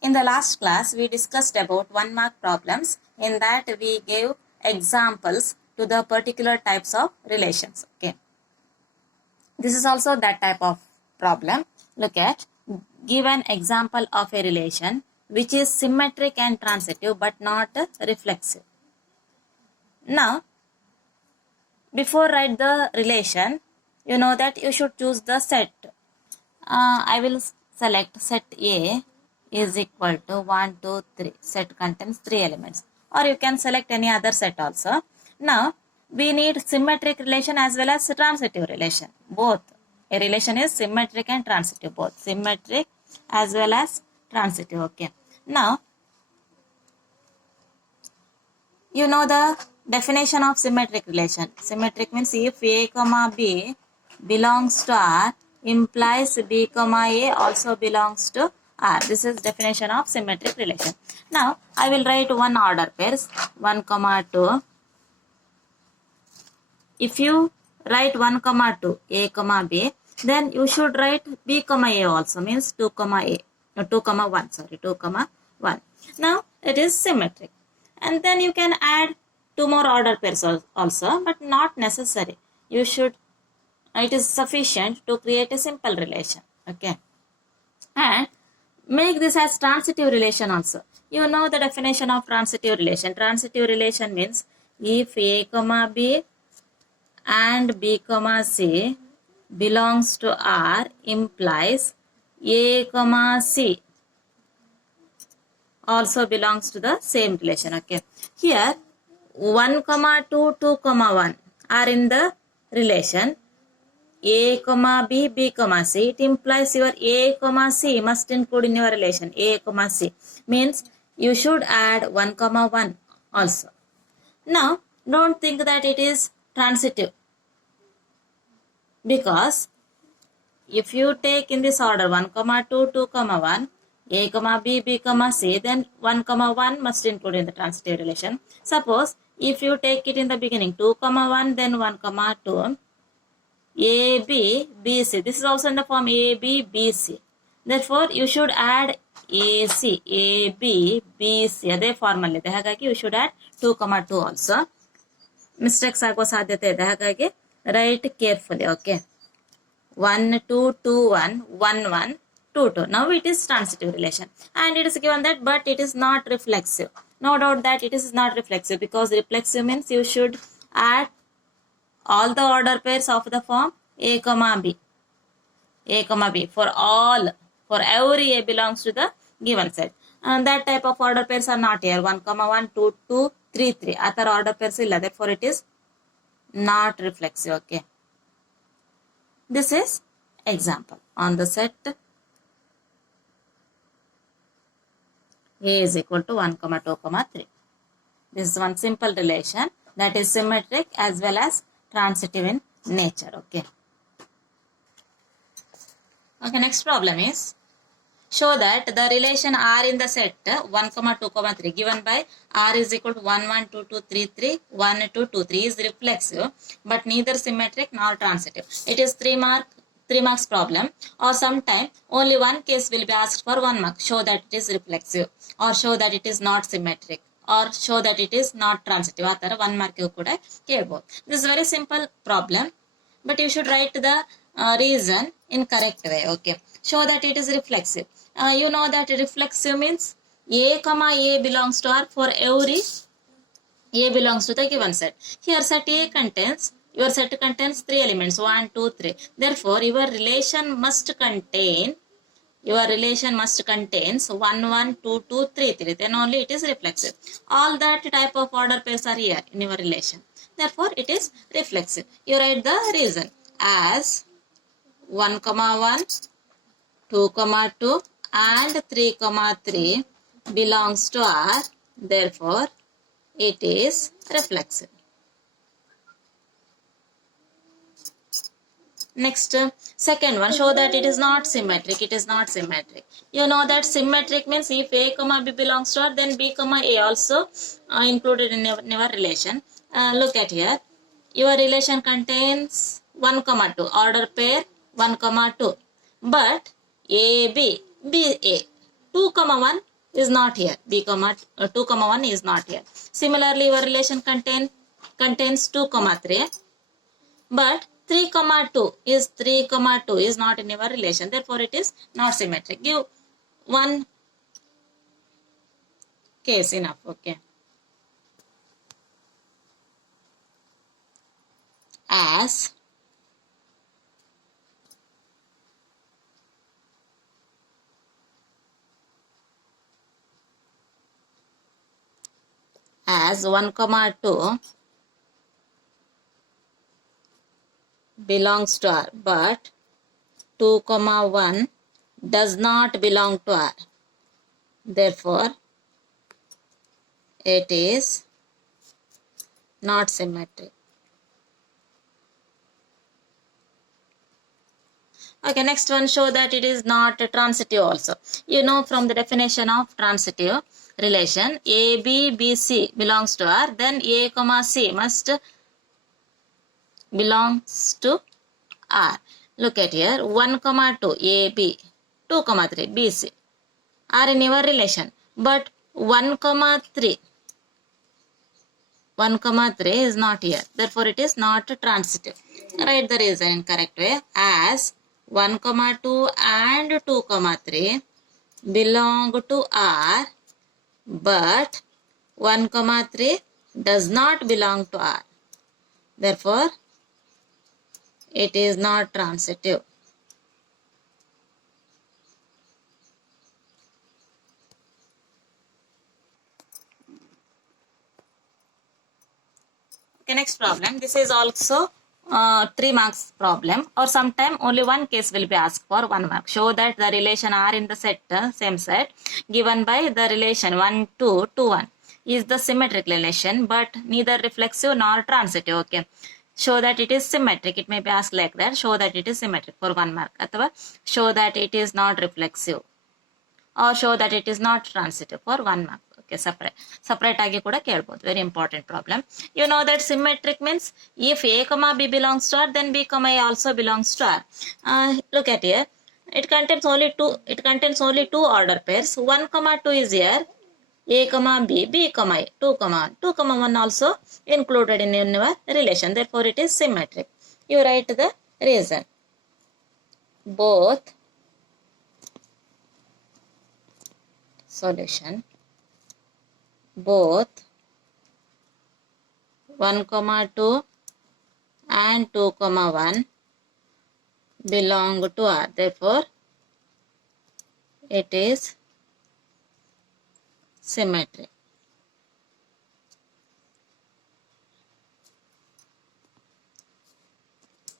In the last class, we discussed about 1-mark problems. In that, we gave examples to the particular types of relations. Okay. This is also that type of problem. Look at, give an example of a relation which is symmetric and transitive but not reflexive. Now, before write the relation, you know that you should choose the set. I will select set A is equal to 1, 2, 3. Set contains 3 elements. Or you can select any other set also. Now, we need symmetric relation as well as transitive relation. Both. A relation is symmetric and transitive. Both. Symmetric as well as transitive. Okay. Now, you know the definition of symmetric relation. Symmetric means if A comma B belongs to R, implies B comma A also belongs to R. This is definition of symmetric relation. Now, I will write one order pairs, 1 comma 2. If you write 1 comma 2, A comma B, then you should write B comma A also, means 2 comma A. No, 2 comma 1, sorry, 2 comma 1. Now, it is symmetric. And then you can add 2 more order pairs also, but not necessary. You should, it is sufficient to create a simple relation. Okay. And make this as transitive relation also. You know the definition of transitive relation. Transitive relation means if A comma B and B comma C belongs to R, implies A comma C also belongs to the same relation. Okay. Here 1 comma 2, 2 comma 1 are in the relation A comma B, B comma C. It implies your A comma C must include in your relation A comma C. Means you should add 1 comma 1 also. Now, don't think that it is transitive. Because if you take in this order 1 comma 2, 2 comma 1, A comma B, B comma C, then 1 comma 1 must include in the transitive relation. Suppose if you take it in the beginning 2 comma 1, then 1 comma 2, A, B, B, C. This is also in the form A, B, B, C. Therefore, you should add A, C, A, B, B, C. ಅದೇ formal ಇದೆ. ಹಾಗಾಗಿ you should add 2 comma 2 also. Mistakes ಆಗೋ ಸಾಧ್ಯತೆ ಇದೆ. ಹಾಗಾಗಿ write carefully. Okay. 1, 2, 2, 1, 1, 1, 2, 2. Now it is transitive relation. And it is given that, but it is not reflexive. No doubt that it is not reflexive, because reflexive means you should add all the order pairs of the form A comma B. A comma B for all, for every A belongs to the given set. And that type of order pairs are not here. 1 comma 1, 2, 2, 3, 3. Other order pairs illa. Therefore it is not reflexive. Okay. This is example on the set A is equal to 1 comma 2 comma 3. This is one simple relation that is symmetric as well as transitive in nature. Okay. Okay, next problem is, show that the relation R in the set 1 comma 2 comma 3 given by R is equal to 1 1 2 2 3 3 1 2 2 3 is reflexive but neither symmetric nor transitive. It is 3 marks problem, or sometime only one case will be asked for 1 mark. Show that it is reflexive, or show that it is not symmetric, or show that it is not transitive. ಆ ತರ 1 mark ಕೂಡ ಕೇಳಬಹುದು. This is very simple problem, but you should write the reason in correct way. Okay. Show that it is reflexive. You know that reflexive means A comma A belongs to R for every A belongs to the given set. Here set A contains, your set contains 3 elements, 1, 2, 3. Therefore, your relation must contains 1, 1, 2, 2, 3, 3. Then only it is reflexive. All that type of order pairs are here in your relation. Therefore, it is reflexive. You write the reason as 1 comma 1, 2 comma 2 and 3 comma 3 belongs to R. Therefore, it is reflexive. Next, second one, show that it is not symmetric. It is not symmetric. You know that symmetric means if A comma B belongs to R, then B comma A also included in your relation. Look at here. Your relation contains 1 comma 2, order pair 1 comma 2. But A, B, B, A. 2 comma 1 is not here. B comma 2 comma 1 is not here. Similarly, your relation contains 2 comma 3, but 3 comma 2 is not in your relation. Therefore, it is not symmetric. Give one case enough. Okay. As as 1 comma 2 belongs to R, but 2 comma 1 does not belong to R. Therefore, it is not symmetric. Okay, next one, show that it is not transitive also. You know from the definition of transitive relation, A, B, B, C belongs to R, then A, comma C must belongs to R. Look at here, 1, comma 2, A, B, 2, comma 3, B, C are in your relation, but 1, comma 3 is not here. Therefore, it is not transitive. Write the reason in correct way. As 1, comma 2 and 2, comma 3 belong to R, but 1, comma 3 does not belong to R. Therefore, it is not transitive. Okay, next problem. This is also 3 marks problem, or sometime only one case will be asked for 1 mark. Show that the relation R in the set, same set, given by the relation 1, 2, 2, 1 is the symmetric relation, but neither reflexive nor transitive. Okay. Show that it is symmetric. It may be asked like that. Show that it is symmetric for 1 mark. Athava show that it is not reflexive, or show that it is not transitive for 1 mark. Okay, separate agi kuda kelbodu. Very important problem. You know that symmetric means if A comma B belongs to R, then B comma A also belongs to R. Look at here. It contains only two order pairs. 1 comma 2 is here. A comma B, B comma A, 2 comma 1. 2 comma 1 also included in your relation. Therefore, it is symmetric. You write the reason. Both solution, both 1 comma 2 and 2 comma 1 belong to R. Therefore, it is symmetric.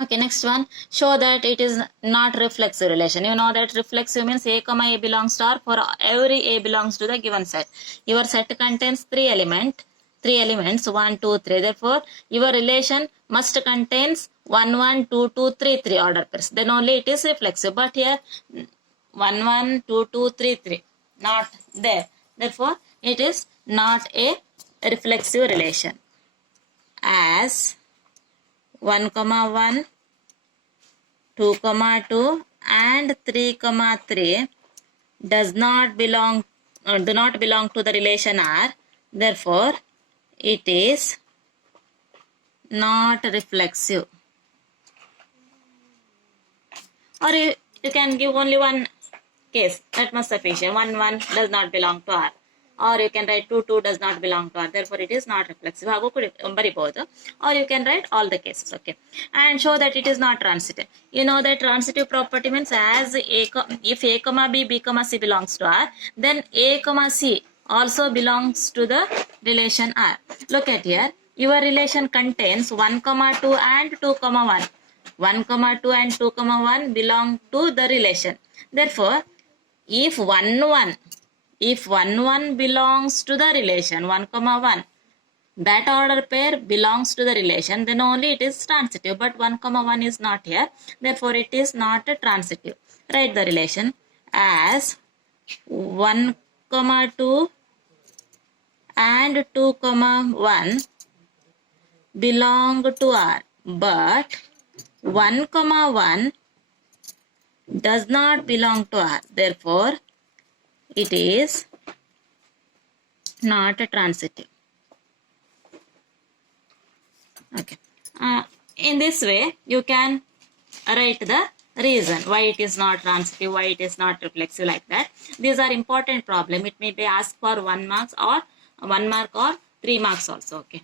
Okay, next one, show that it is not reflexive relation. You know that reflexive means A comma A belongs to R for every A belongs to the given set. Your set contains 3 elements, 1, 2, 3. Therefore, your relation must contains 1, 1, 2, 2, 3, 3 order pairs. Then only it is reflexive. But here 1, 1, 2, 2, 3, 3 not there. Therefore, it is not a reflexive relation. As 1 comma 1, 2 comma 2 and 3 comma 3 do not belong to the relation R. Therefore, it is not reflexive. Or you can give only one case. That must sufficient. 1, 1 does not belong to R. Or you can write 2, 2 does not belong to R. Therefore, it is not reflexive. Or you can write all the cases. Okay. And show that it is not transitive. You know that transitive property means if A comma B, B comma C belongs to R, then A comma C also belongs to the relation R. Look at here. Your relation contains 1 comma 2 and 2 comma 1. 1 comma 2 and 2 comma 1 belong to the relation. Therefore, if 1 1 belongs to the relation 1 comma 1, that order pair belongs to the relation, then only it is transitive. But 1 comma 1 is not here. Therefore, it is not transitive. Write the relation as 1 comma 2 and 2 comma 1 belong to R. But 1 comma 1 does not belong to R. Therefore, it is not transitive. Okay. In this way, you can write the reason why it is not transitive, why it is not reflexive, like that. These are important problem. It may be asked for 1 mark or 1 mark or 3 marks also. Okay.